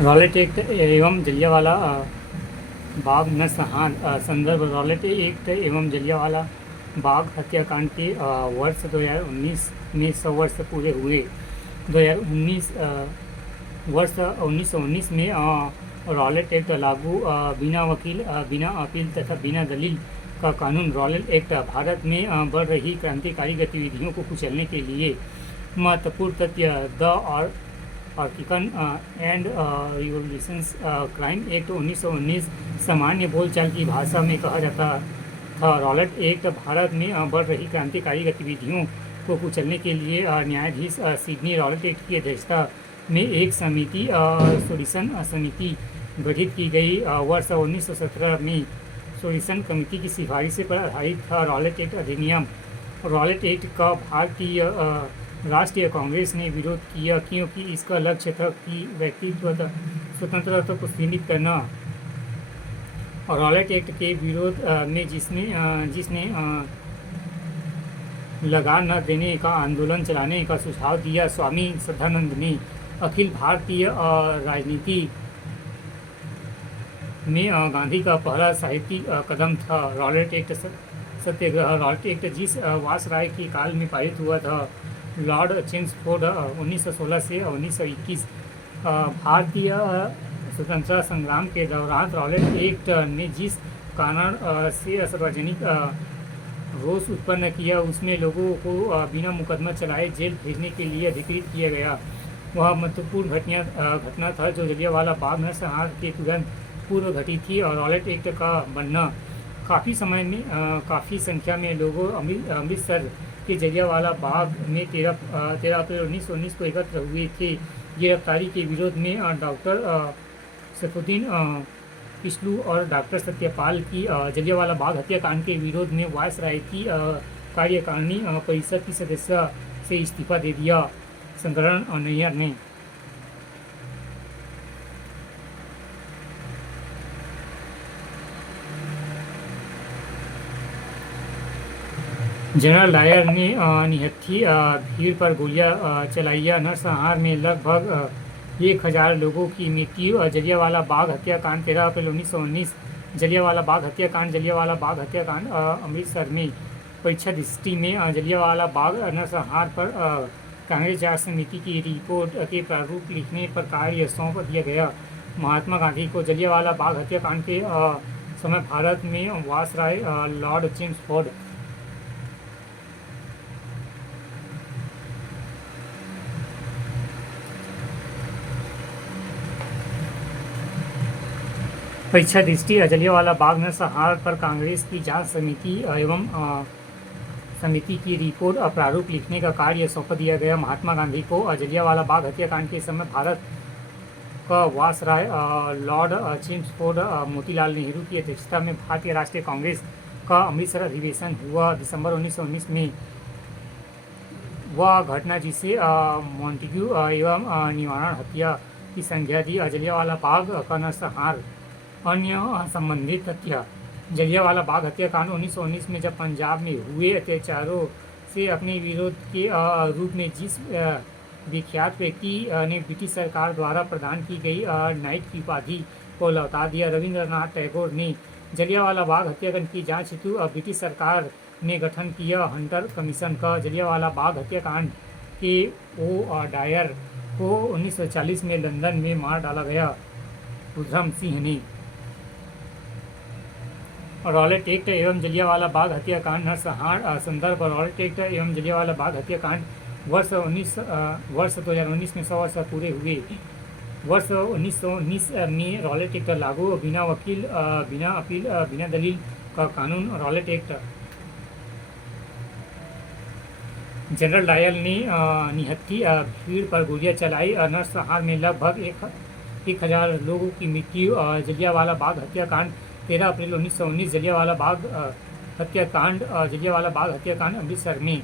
Rowlatt act एवं जलियांवाला बाग नरसंहार संदर्भ रॉलेट एक्ट एवं जलियांवाला बाग हत्याकांड के वर्ष 2019 में 100 वर्ष पूरे हुए। 2019 वर्ष 1919 में रॉलेट एक्ट लागू बिना वकील, बिना अपील तथा बिना दलील का कानून। रॉलेट एक्ट भारत में बढ़ रही क्रांतिकारी गतिविधियों को कुचलने के लिए महत्वपूर्ण तथ्य द आर्टिकन एंड रिवोल्यूशंस क्राइम एक्ट 1919 सामान्य बोलचाल की भाषा में कहा जाता था। रॉलेट एक्ट भारत में बढ़ रही क्रांतिकारी गतिविधियों को कुचलने के लिए न्यायाधीश सिडनी रॉलेट एक्ट की अध्यक्षता में एक समिति सोडिसन समिति गठित की गई। वर्ष 1917 में सोडिसन कमेटी की सिफारिशों पर आधारित था रॉलेट एक्ट अधिनियम। रॉलेट एक्ट का भारतीय राष्ट्रीय कांग्रेस ने विरोध किया क्योंकि इसका लक्ष्य था कि व्यक्तित्व स्वतंत्रता को सीमित करना। रॉलेट एक्ट के विरोध में जिसने लगान न देने का आंदोलन चलाने का सुझाव दिया, स्वामी सदानंद ने अखिल भारतीय राजनीति में गांधी का पहला साहित्यिक कदम था। रॉलेट एक्ट सत्याग्रह। रॉलेट एक्ट जिस वायसराय के काल में पारित हुआ था, लॉर्ड चेम्सफोर्ड 1916 से 1921, भारतीय स्वतंत्रता संग्राम के दौरान रॉलेट एक्ट ने जिस कारण से सार्वजनिक रोष उत्पन्न किया, उसमें लोगों को बिना मुकदमा चलाए जेल भेजने के लिए अधिकृत किया गया। वह महत्वपूर्ण घटना था जो जलियांवाला बाग नरसंहार के तुरंत पूर्व घटी थी। और रॉलेट एक्ट का बनना काफ़ी संख्या में लोगों अमृतसर के जलियांवाला बाग में 13 अप्रैल 1919 को एकत्र हुए थे। गिरफ्तारी के विरोध में डॉक्टर सैफुद्दीन किस्लू और डॉक्टर सत्यपाल की जलियांवाला बाग हत्याकांड के विरोध में वायसराय की कार्यकारिणी परिषद की सदस्य से इस्तीफा दे दिया। संकरण नैयर ने जनरल डायर ने निहत्थी भीड़ पर गोलियां चलाइया। नरसंहार में लगभग 1000 लोगों की मृत्यु। जलियांवाला बाग हत्याकांड 13 अप्रैल 1919। जलियांवाला बाग हत्याकांड अमृतसर में परीक्षा दृष्टि में जलियांवाला बाग नरसंहार पर कांग्रेस जांच समिति की रिपोर्ट के प्रारूप लिखने पर कार्य सौंप दिया गया। महात्मा गांधी को जलियांवाला बाग हत्याकांड के समय भारत में वायसराय लॉर्ड चेम्सफोर्ड परीक्षा दृष्टि जलियांवाला बाग नरसंहार पर कांग्रेस की जांच समिति एवं समिति की रिपोर्ट प्रारूप लिखने का कार्य सौंप दिया गया। महात्मा गांधी को जलियांवाला बाग हत्याकांड के समय भारत का viceroy Lord Chelmsford Motilal Nehru की अध्यक्षता में भारतीय राष्ट्रीय कांग्रेस का अमृतसर अधिवेशन हुआ। दिसंबर 1919 में वह घटना जिसे मॉन्टेग्यू एवं निवारण हत्या की संज्ञा दी। जलियांवाला बाग का नरसंहार। अन्य संबंधित तथ्य। जलियांवाला बाग हत्याकांड 1919 में जब पंजाब में हुए अत्याचारों से अपने विरोध के रूप में जिस विख्यात व्यक्ति ने ब्रिटिश सरकार द्वारा प्रदान की गई नाइट की उपाधि को लौटा दिया। रविंद्रनाथ टैगोर ने जलियांवाला बाग हत्याकांड की जांच हेतु ब्रिटिश सरकार ने गठन किया हंटर कमीशन का। जलियांवाला बाग हत्याकांड के डायर को 1940 में लंदन में मार डाला गया। उधम सिंह ने रॉलेट एक्ट एवं जलियांवाला बाग हत्याकांड नरसंहार संदर्भ। रॉलेट एक्ट एवं जलियांवाला बाग हत्याकांड वर्ष 2019 में 100 वर्ष पूरे हुए। वर्ष 1919 में रॉलेट एक्ट लागू बिना वकील, बिना अपील, बिना दलील का कानून। Rowlatt act. जनरल डायर ने निहत्थी भीड़ पर गोलियां चलाई। नरसंहार में लगभग 1000 लोगों की मृत्यु। जलियांवाला बाग हत्याकांड 13 अप्रैल 1919। जलियांवाला बाग हत्याकांड अमृतसर में।